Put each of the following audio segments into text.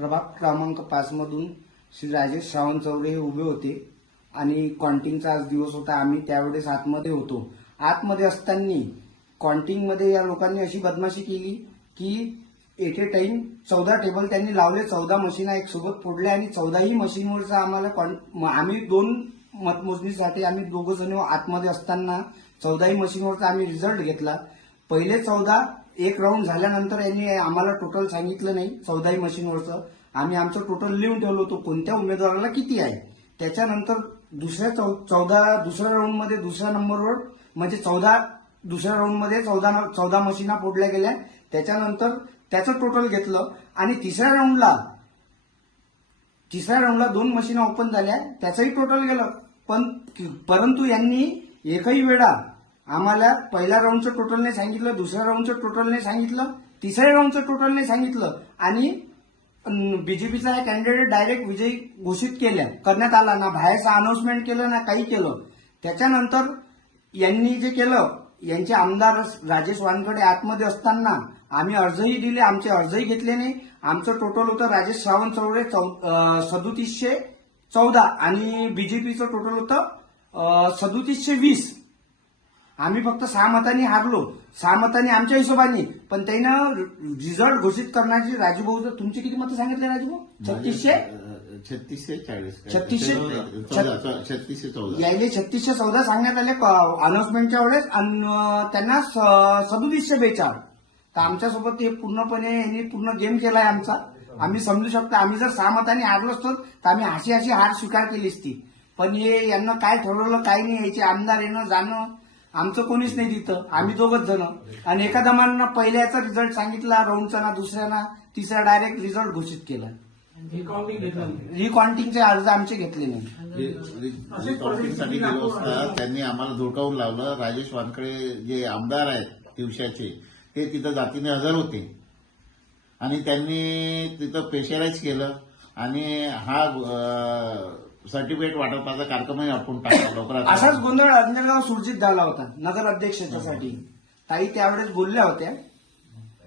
प्रभाग क्रमांक 5 मधून श्री राजेश सावंतचौरे हे उभे होते आणि काउंटिंगचा आज दिवस होता. आम्ही त्यावेळेस आतमध्ये होतो. आतमध्ये असताना काउंटिंगमध्ये या लोकांनी अशी बदमाशी केली की एट ए टाइम 14 टेबल त्यांनी लावले, 14 मशीना एक सोबत फोडल्या आणि 14ही मशीनवरचा आम्हाला आम्ही 2 मतमोजणीसाठी आम्ही दोघं जण आतमध्ये असताना 14ही मशीनवरचा आम्ही रिझल्ट घेतला. पहिले 14 एक राऊंड झाल्यानंतर यांनी आम्हाला टोटल सांगितलं नाही 14ही मशीनवरचं. आम्ही आमचं टोटल लिहून ठेवलं होतं कोणत्या उमेदवाराला किती आहे. त्याच्यानंतर दुसऱ्या राऊंडमध्ये दुसऱ्या नंबरवर म्हणजे 14 दुसऱ्या राऊंडमध्ये 14 मशीना फोडल्या गेल्या. त्याच्यानंतर त्याचं टोटल घेतलं आणि तिसऱ्या राऊंडला 2 मशीना ओपन झाल्या, त्याचंही टोटल गेलं. परंतु यांनी एकही वेळा आम्हाला पहिल्या राऊंडचं टोटल नाही सांगितलं, दुसऱ्या राऊंडचं टोटल नाही सांगितलं, तिसऱ्या राऊंडचं टोटल नाही सांगितलं आणि बीजेपीचा हा कॅन्डिडेट डायरेक्ट विजयी घोषित करण्यात आला. ना बाहेरचं अनाउन्समेंट केलं ना काही केलं. त्याच्यानंतर यांनी जे केलं, यांचे आमदार राजेश वानखडे आतमध्ये असताना आम्ही अर्जही दिले, आमचे अर्जही घेतले नाही. आमचं टोटल होतं राजेश सावंतचौरे 3714 आणि बीजेपीचं टोटल होतं 3720. आम्ही फक्त 6 मतांनी हारलो, 6 मतांनी आमच्या हिशोबाने. पण त्यानं रिझल्ट घोषित करण्याची राजूभाऊ, तुमचे किती मतं सांगितले राजूभाऊ? 3614 यायले 3614 सांगण्यात आले अनाउन्समेंटच्या वेळेस आणि त्यांना 3742. तर आमच्यासोबत हे पूर्णपणे यांनी पूर्ण गेम केलाय आमचा. आम्ही समजू शकतो आम्ही जर 6 मतांनी हारलो असतो तर आम्ही हशी हार स्वीकार केली असती. पण हे यांना काय ठरवलं काय नाही, याचे आमदार येणं जाणं आमचं कोणीच नाही तिथं. आम्ही दोघच जण आणि एका दमानं पहिल्याचा रिझल्ट सांगितला राऊंडचा ना दुसऱ्या ना तिसरा डायरेक्ट रिझल्ट घोषित केला. रिकाउंटिंगचे अर्ज आमचे घेतले नाही. रिकाउंटिंगसाठी गेलो असता त्यांनी आम्हाला धोकावून लावलं. राजेश वानखडे जे आमदार आहेत दिवसाचे ते तिथं जातीने हजर होते आणि त्यांनी तिथं प्रेशराईज केलं आणि हा सर्टिफिकेट वाटपाचा कार्यक्रमही आपण टाकला लवकरात. असाच गोंधळ अंजनगाव सुरजित झाला होता नगर अध्यक्षासाठी. ताई त्यावेळेस बोलल्या होत्या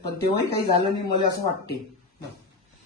पण तेव्हाही काही झालं नाही मला असं वाटते.